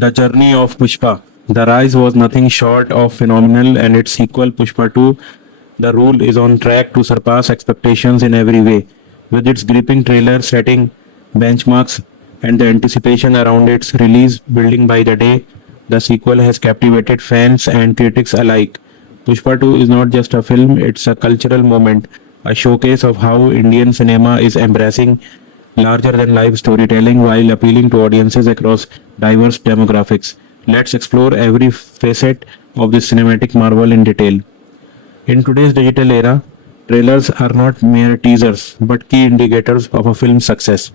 The journey of Pushpa. The rise was nothing short of phenomenal, and its sequel, Pushpa 2, The Rule, is on track to surpass expectations in every way. With its gripping trailer setting benchmarks and the anticipation around its release building by the day, the sequel has captivated fans and critics alike. Pushpa 2 is not just a film, it's a cultural moment, a showcase of how Indian cinema is embracing larger than life storytelling while appealing to audiences across diverse demographics. Let's explore every facet of this cinematic marvel in detail. In today's digital era, trailers are not mere teasers but key indicators of a film's success.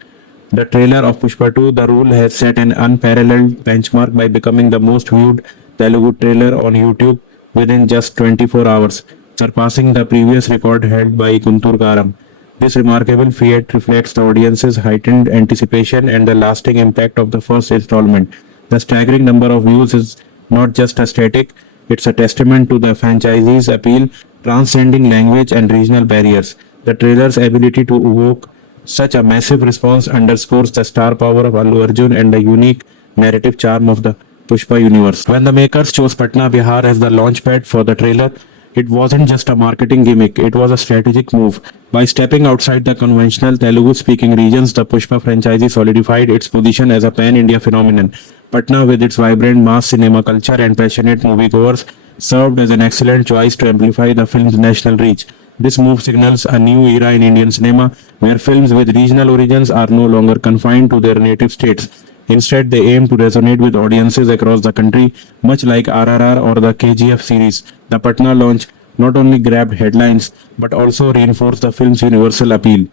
The trailer of Pushpa 2, The Rule, has set an unparalleled benchmark by becoming the most viewed Telugu trailer on YouTube within just 24 hours, surpassing the previous record held by Guntur Karam. This remarkable feat reflects the audience's heightened anticipation and the lasting impact of the first installment. The staggering number of views is not just a static, it's a testament to the franchise's appeal, transcending language and regional barriers. The trailer's ability to evoke such a massive response underscores the star power of Allu Arjun and the unique narrative charm of the Pushpa universe. When the makers chose Patna, Bihar as the launchpad for the trailer, it wasn't just a marketing gimmick, it was a strategic move. By stepping outside the conventional Telugu speaking regions, the Pushpa franchise solidified its position as a pan India phenomenon. Patna, with its vibrant mass cinema culture and passionate moviegoers, served as an excellent choice to amplify the film's national reach. This move signals a new era in Indian cinema where films with regional origins are no longer confined to their native states. Instead, they aim to resonate with audiences across the country, much like RRR or the KGF series. The Patna launch not only grabbed headlines but also reinforced the film's universal appeal.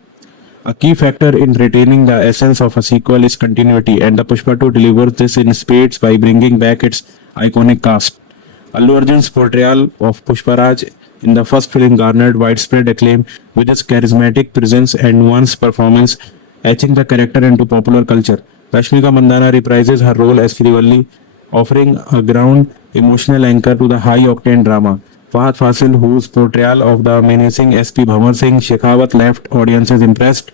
A key factor in retaining the essence of a sequel is continuity, and the Pushpa 2 delivers this in spades by bringing back its iconic cast. Allu Arjun's portrayal of Pushparaj in the first film garnered widespread acclaim with his charismatic presence and nuanced performance, etching the character into popular culture. Rashmika Mandana reprises her role as Kirivalli, offering a ground, emotional anchor to the high-octane drama. Fahad Fasil, whose portrayal of the menacing SP Bhavan Singh Shekhawat left audiences impressed,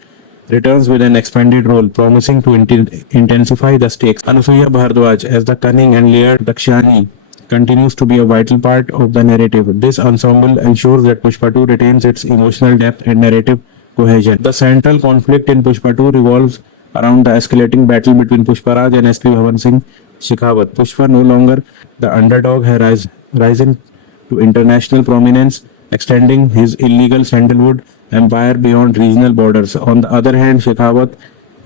returns with an expanded role, promising to intensify the stakes. Anusuya Bhardwaj, as the cunning and layered Dakshani, continues to be a vital part of the narrative. This ensemble ensures that Pushpa 2 retains its emotional depth and narrative cohesion. The central conflict in Pushpa 2 revolves around the escalating battle between Pushparaj and SP Bhavan Singh Shekhawat. Pushpa, no longer the underdog, has risen to international prominence, extending his illegal sandalwood empire beyond regional borders. On the other hand, Shekhawat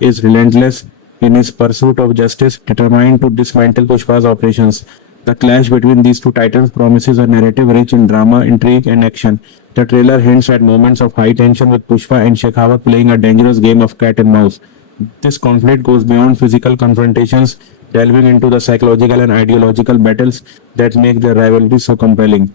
is relentless in his pursuit of justice, determined to dismantle Pushpa's operations. The clash between these two titans promises a narrative rich in drama, intrigue, and action. The trailer hints at moments of high tension with Pushpa and Shekhawat playing a dangerous game of cat and mouse. This conflict goes beyond physical confrontations, delving into the psychological and ideological battles that make their rivalry so compelling.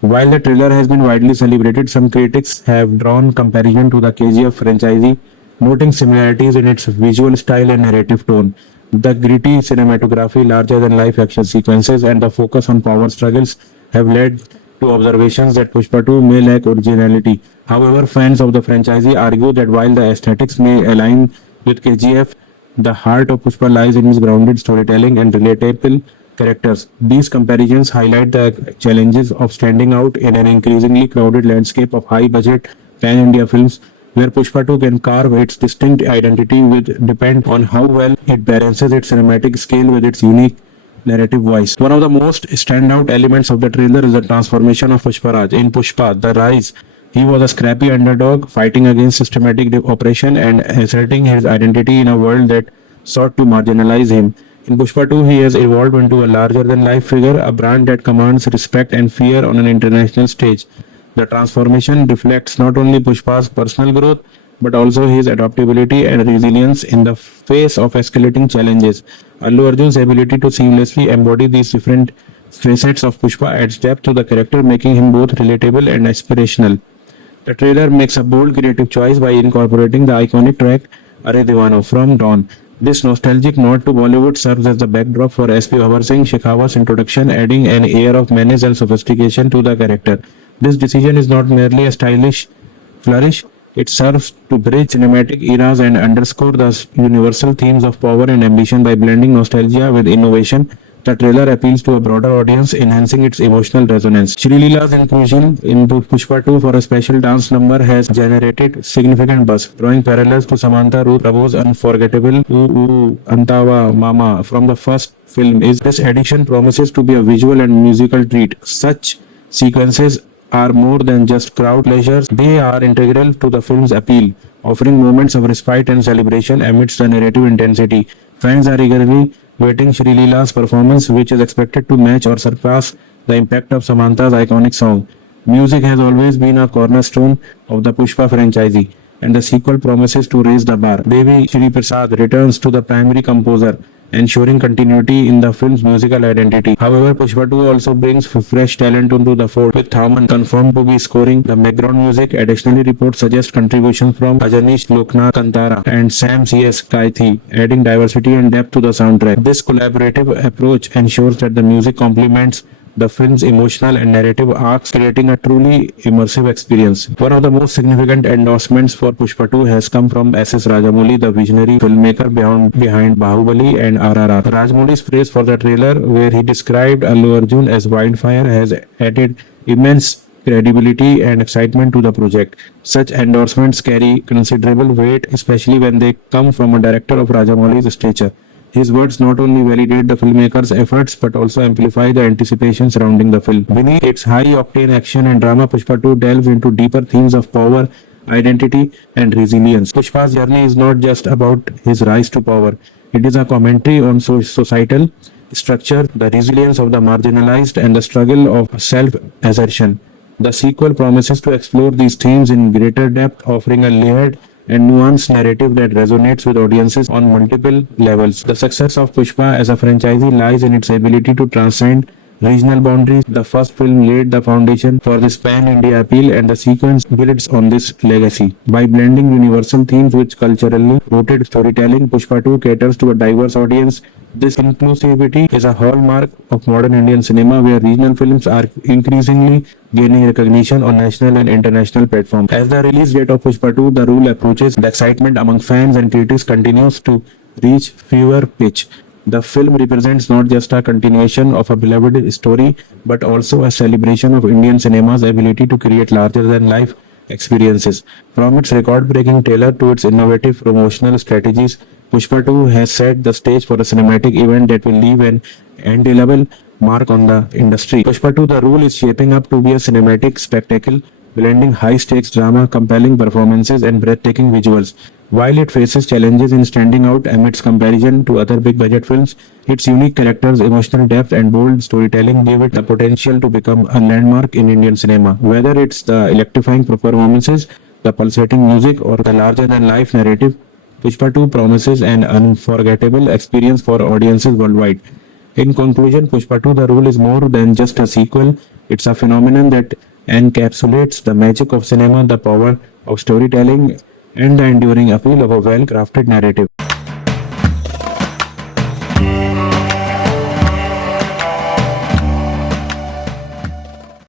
While the trailer has been widely celebrated, some critics have drawn comparison to the KGF franchise, noting similarities in its visual style and narrative tone. The gritty cinematography, larger than life action sequences, and the focus on power struggles have led to observations that Pushpa 2 may lack originality. However, fans of the franchise argue that while the aesthetics may align with KGF, the heart of Pushpa lies in its grounded storytelling and relatable characters. These comparisons highlight the challenges of standing out in an increasingly crowded landscape of high-budget pan-India films, where Pushpa 2 can carve its distinct identity with depend on how well it balances its cinematic scale with its unique narrative voice. One of the most standout elements of the trailer is the transformation of Pushparaj. In Pushpa, The Rise, he was a scrappy underdog fighting against systematic oppression and asserting his identity in a world that sought to marginalize him. In Pushpa 2, he has evolved into a larger-than-life figure, a brand that commands respect and fear on an international stage. The transformation reflects not only Pushpa's personal growth, but also his adaptability and resilience in the face of escalating challenges. Allu Arjun's ability to seamlessly embody these different facets of Pushpa adds depth to the character, making him both relatable and aspirational. The trailer makes a bold creative choice by incorporating the iconic track Are Divano from Dawn. This nostalgic nod to Bollywood serves as the backdrop for SP Bhavan Singh Shekhawat's introduction, adding an air of menace and sophistication to the character. This decision is not merely a stylish flourish, It serves to bridge cinematic eras and underscore the universal themes of power and ambition by blending nostalgia with innovation. The trailer appeals to a broader audience, enhancing its emotional resonance. Shri Leela's inclusion in Pushpa 2 for a special dance number has generated significant buzz, drawing parallels to Samantha Ruth Prabhu's unforgettable Ooh Ooh Antawa Mama from the first film. This edition promises to be a visual and musical treat. Such sequences are more than just crowd pleasures, they are integral to the film's appeal, offering moments of respite and celebration amidst the narrative intensity. Fans are eagerly waiting Shri Leela's performance, which is expected to match or surpass the impact of Samantha's iconic song. Music has always been a cornerstone of the Pushpa franchise, and the sequel promises to raise the bar. Devi Shri Prasad returns to the primary composer, ensuring continuity in the film's musical identity. However, Pushpa 2 also brings fresh talent into the fold, with Thaman confirmed to be scoring the background music. Additionally, reports suggest contributions from Ajanish Loknath Kantara and Sam C.S. Kaithi, adding diversity and depth to the soundtrack. This collaborative approach ensures that the music complements the film's emotional and narrative arcs, creating a truly immersive experience. One of the most significant endorsements for Pushpa 2 has come from S.S. Rajamouli, the visionary filmmaker behind Bahubali and RRR. Rajamouli's praise for the trailer, where he described Allu Arjun as wildfire, has added immense credibility and excitement to the project. Such endorsements carry considerable weight, especially when they come from a director of Rajamouli's stature. His words not only validate the filmmaker's efforts but also amplify the anticipation surrounding the film. Beneath its high-octane action and drama, Pushpa 2 delves into deeper themes of power, identity, and resilience. Pushpa's journey is not just about his rise to power. It is a commentary on societal structure, the resilience of the marginalized, and the struggle of self-assertion. The sequel promises to explore these themes in greater depth, offering a layered and nuanced narrative that resonates with audiences on multiple levels. The success of Pushpa as a franchise lies in its ability to transcend regional boundaries. The first film laid the foundation for this pan-India appeal, and the sequence builds on this legacy. By blending universal themes with culturally rooted storytelling, Pushpa 2 caters to a diverse audience. This inclusivity is a hallmark of modern Indian cinema, where regional films are increasingly gaining recognition on national and international platforms. As the release date of Pushpa 2, The Rule approaches, the excitement among fans and critics continues to reach fever pitch. The film represents not just a continuation of a beloved story, but also a celebration of Indian cinema's ability to create larger-than-life experiences. From its record-breaking trailer to its innovative promotional strategies, Pushpa 2 has set the stage for a cinematic event that will leave an indelible mark on the industry. Pushpa 2 The Rule is shaping up to be a cinematic spectacle, blending high-stakes drama, compelling performances, and breathtaking visuals. While it faces challenges in standing out amidst comparison to other big-budget films, its unique characters, emotional depth, and bold storytelling give it the potential to become a landmark in Indian cinema. Whether it's the electrifying performances, the pulsating music, or the larger-than-life narrative, Pushpa 2 promises an unforgettable experience for audiences worldwide. In conclusion, Pushpa 2 The Rule is more than just a sequel. It's a phenomenon that encapsulates the magic of cinema, the power of storytelling, and the enduring appeal of a well-crafted narrative.